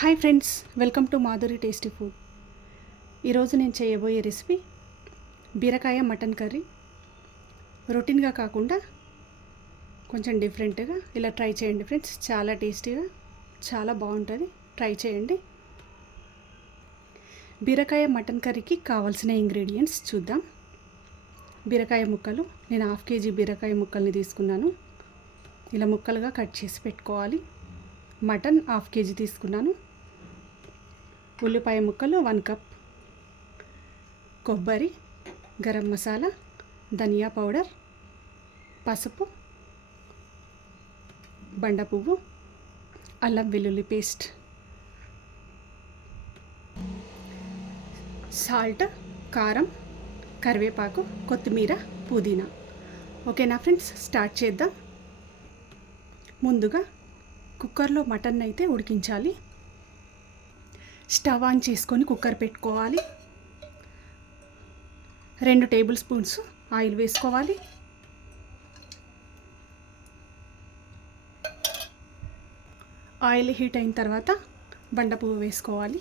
Hi friends, welcome to Madhuri tasty food. ఈరోజు నేను చేయబోయే రెసిపీ బీరకాయ మటన్ కర్రీ. రొటీన్గా కాకుండా కొంచెం డిఫరెంట్గా ఇలా ట్రై చేయండి ఫ్రెండ్స్. చాలా టేస్టీగా, చాలా బాగుంటుంది. ట్రై చేయండి. బీరకాయ మటన్ కర్రీకి కావాల్సిన ఇంగ్రీడియంట్స్ చూద్దాం. బీరకాయ ముక్కలు, నేను 1/2 kg బీరకాయ ముక్కల్ని తీసుకున్నాను. ఇలా ముక్కలుగా కట్ చేసి పెట్టుకోవాలి. మటన్ 1/2 kg తీసుకున్నాను. ఉల్లిపాయ ముక్కలు 1 కప్, కొబ్బరి, గరం మసాలా, ధనియా పౌడర్, పసుపు, బండ పువ్వు, అల్లం వెల్లుల్లి పేస్ట్, సాల్ట్, కారం, కరివేపాకు, కొత్తిమీర, పుదీనా. ఓకేనా ఫ్రెండ్స్, స్టార్ట్ చేద్దాం. ముందుగా కుక్కర్లో మటన్ అయితే ఉడికించాలి. స్టవ్ ఆన్ చేసుకొని కుక్కర్ పెట్టుకోవాలి. 2 టేబుల్ స్పూన్స్ ఆయిల్ వేసుకోవాలి. ఆయిల్ హీట్ అయిన తర్వాత బండ పువ్వు వేసుకోవాలి.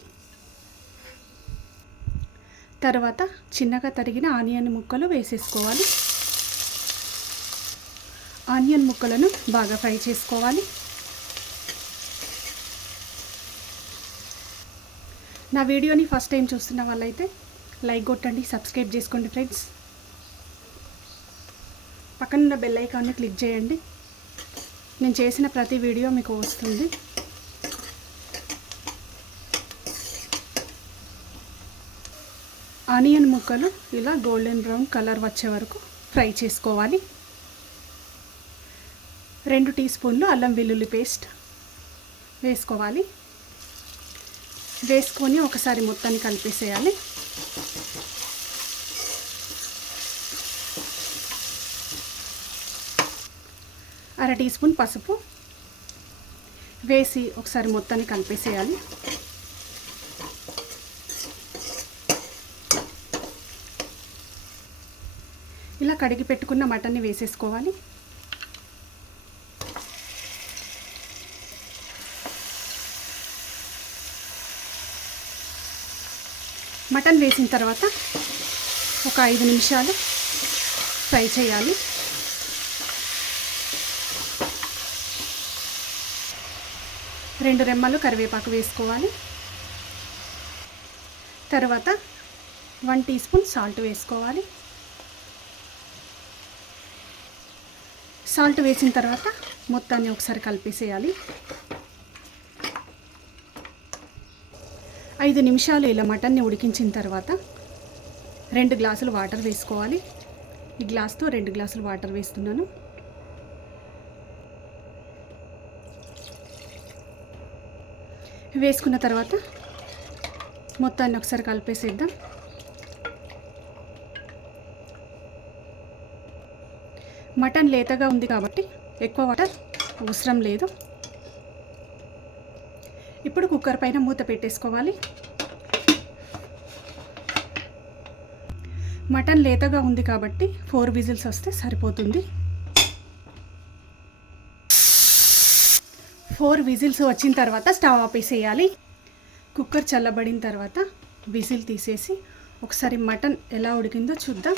తర్వాత చిన్నగా తరిగిన ఆనియన్ ముక్కలు వేసేసుకోవాలి. ఆనియన్ ముక్కలను బాగా ఫ్రై చేసుకోవాలి. నా వీడియోని ఫస్ట్ టైం చూస్తున్న వాళ్ళైతే లైక్ కొట్టండి, సబ్స్క్రైబ్ చేసుకోండి ఫ్రెండ్స్. పక్కనున్న బెల్ ఐకాన్ని క్లిక్ చేయండి. నేను చేసిన ప్రతి వీడియో మీకు వస్తుంది. ఆనియన్ ముక్కలు ఇలా గోల్డెన్ బ్రౌన్ కలర్ వచ్చే వరకు ఫ్రై చేసుకోవాలి. 2 టీ స్పూన్లు అల్లం వెల్లుల్లి పేస్ట్ వేసుకోవాలి. వేసుకొని ఒకసారి మొత్తాన్ని కలిపేసేయాలి. అర టీ స్పూన్ పసుపు వేసి ఒకసారి మొత్తాన్ని కలిపేసేయాలి. ఇలా కడిగి పెట్టుకున్న మటన్ని వేసేసుకోవాలి. మటన్ వేసిన తర్వాత ఒక 5 నిమిషాలు ఫ్రై చేయాలి. రెండు రెమ్మలు కరివేపాకు వేసుకోవాలి. తర్వాత 1 టీ స్పూన్ సాల్ట్ వేసుకోవాలి. సాల్ట్ వేసిన తర్వాత మొత్తాన్ని ఒకసారి కలిపేసేయాలి. 5 నిమిషాలు ఇలా మటన్ని ఉడికించిన తర్వాత 2 గ్లాసులు వాటర్ వేసుకోవాలి. ఈ గ్లాస్తో 2 గ్లాసులు వాటర్ వేస్తున్నాను. వేసుకున్న తర్వాత మొత్తాన్ని ఒకసారి కలిపేసేద్దాం. మటన్ లేతగా ఉంది కాబట్టి ఎక్కువ వాటర్ అవసరం లేదు. ఇప్పుడు కుక్కర్ పైన మూత పెట్టేసుకోవాలి. మటన్ లేతగా ఉంది కాబట్టి 4 విజిల్స్ వస్తే సరిపోతుంది. 4 విజిల్స్ వచ్చిన తర్వాత స్టవ్ ఆపేసేయాలి. కుక్కర్ చల్లబడిన తర్వాత విజిల్ తీసేసి ఒకసారి మటన్ ఎలా ఉడికిందో చూద్దాం.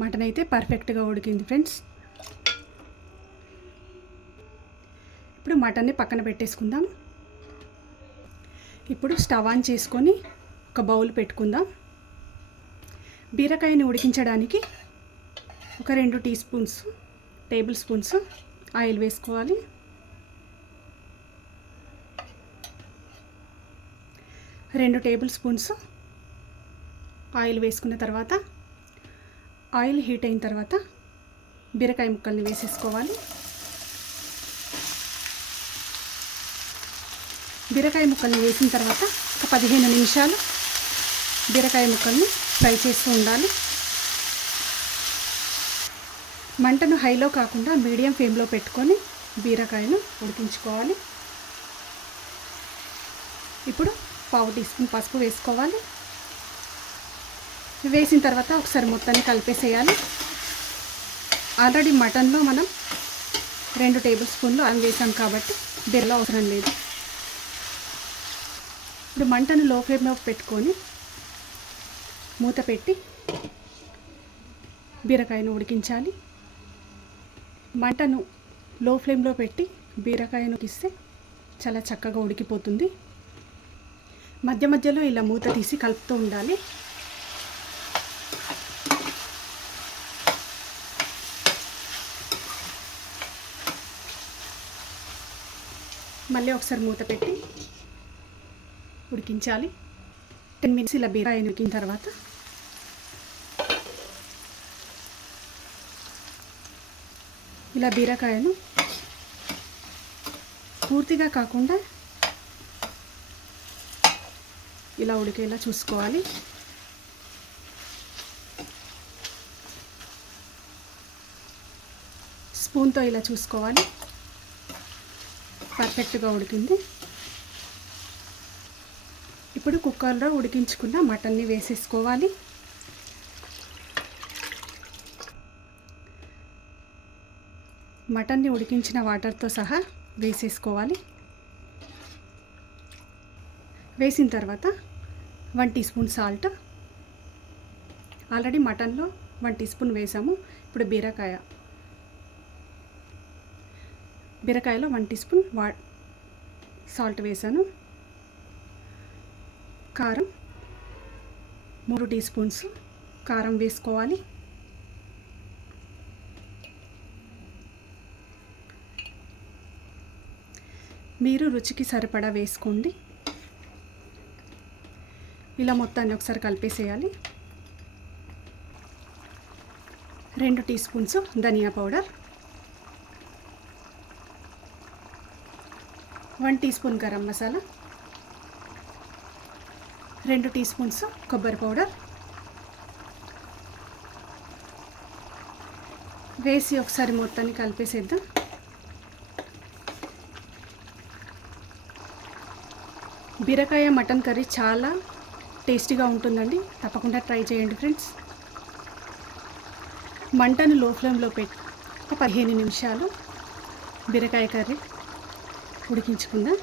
మటన్ అయితే పర్ఫెక్ట్గా ఉడికింది ఫ్రెండ్స్. ఇప్పుడు మటన్ని పక్కన పెట్టేసుకుందాం. ఇప్పుడు స్టవ్ ఆన్ చేసుకొని ఒక బౌల్ పెట్టుకుందాం. బీరకాయని ఉడికించడానికి ఒక 2 టేబుల్ స్పూన్స్ ఆయిల్ వేసుకోవాలి. రెండు టేబుల్ స్పూన్స్ ఆయిల్ వేసుకున్న తర్వాత ఆయిల్ హీట్ అయిన తర్వాత బీరకాయ ముక్కల్ని వేసేసుకోవాలి. బీరకాయ ముక్కల్ని వేసిన తర్వాత ఒక 15 నిమిషాలు బీరకాయ ముక్కల్ని ఫ్రై చేస్తూ ఉండాలి. మంటను హైలో కాకుండా మీడియం ఫ్లేమ్లో పెట్టుకొని బీరకాయను ఉడికించుకోవాలి. ఇప్పుడు 1/2 టీ స్పూన్ పసుపు వేసుకోవాలి. వేసిన తర్వాత ఒకసారి మొత్తాన్ని కలిపేసేయాలి. ఆల్రెడీ మటన్లో మనం 2 టేబుల్ స్పూన్లు అల్లం వేసాం కాబట్టి బెల్లం అవసరం లేదు. ఇప్పుడు మంటను లో ఫ్లేమ్లో పెట్టుకొని మూత పెట్టి బీరకాయను ఉడికించాలి. మంటను లో ఫ్లేమ్లో పెట్టి బీరకాయను ఉడికిస్తే చాలా చక్కగా ఉడికిపోతుంది. మధ్య మధ్యలో ఇలా మూత తీసి కలుపుతూ ఉండాలి. మళ్ళీ ఒకసారి మూత పెట్టి ఉడికించాలి. 10 మినిట్స్ ఇలా బీరకాయను ఉడికిన తర్వాత ఇలా బీరకాయను పూర్తిగా కాకుండా ఇలా ఉడికేలా చూసుకోవాలి. స్పూన్తో ఇలా చూసుకోవాలి. పర్ఫెక్ట్గా ఉడికింది. ఇప్పుడు కుక్కర్లో ఉడికించుకున్న మటన్ని వేసేసుకోవాలి. మటన్ని ఉడికించిన వాటర్తో సహా వేసేసుకోవాలి. వేసిన తర్వాత 1 టీ స్పూన్ సాల్ట్. ఆల్రెడీ మటన్లో 1 టీ స్పూన్ వేసాము. ఇప్పుడు బీరకాయలో 1 టీ స్పూన్ సాల్ట్ వేసాను. కారం 3 టీ స్పూన్స్ కారం వేసుకోవాలి. మీరు రుచికి సరిపడా వేసుకోండి. ఇలా మొత్తాన్ని ఒకసారి కలిపేసేయాలి. 2 టీ స్పూన్స్ ధనియా powder, 1 teaspoon garam masala, 2 teaspoons కొబ్బరి పౌడర్ వేసి ఒకసారి మొత్తాన్ని కలిపేసేద్దాం. బీరకాయ మటన్ కర్రీ చాలా టేస్టీగా ఉంటుందండి. తప్పకుండా ట్రై చేయండి ఫ్రెండ్స్. మంటను లో ఫ్లేమ్లో పెట్టి ఒక 15 నిమిషాలు బీరకాయ కర్రీ ఉడికించుకుందాం.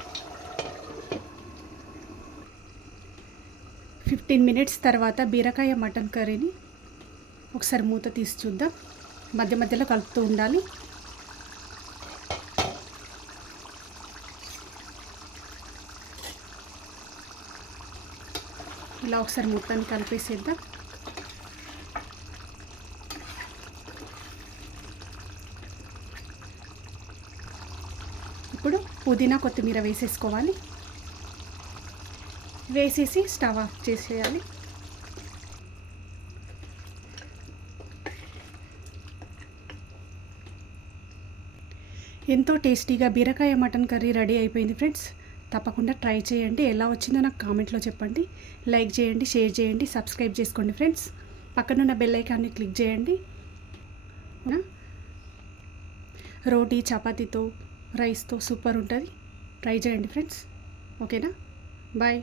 15 మినిట్స్ తర్వాత బీరకాయ మటన్ కర్రీని ఒకసారి మూత తీసి చూద్దాం. మధ్య మధ్యలో కలుపుతూ ఉండాలి. ఇలా ఒకసారి మొత్తాన్ని కలిపేసేద్దాం. ఇప్పుడు పుదీనా కొత్తిమీర వేసేసుకోవాలి. వేసేసి స్టవ్ ఆఫ్ చేసేయాలి. ఎంతో టేస్టీగా బీరకాయ మటన్ కర్రీ రెడీ అయిపోయింది ఫ్రెండ్స్. తప్పకుండా ట్రై చేయండి. ఎలా వచ్చిందో నాకు కామెంట్లో చెప్పండి. లైక్ చేయండి, షేర్ చేయండి, సబ్స్క్రైబ్ చేసుకోండి ఫ్రెండ్స్. పక్కనున్న బెల్ ఐకాన్ని క్లిక్ చేయండి. రోటీ చపాతీతో రైస్తో సూపర్ ఉంటుంది. ట్రై చేయండి ఫ్రెండ్స్. ఓకేనా? బాయ్.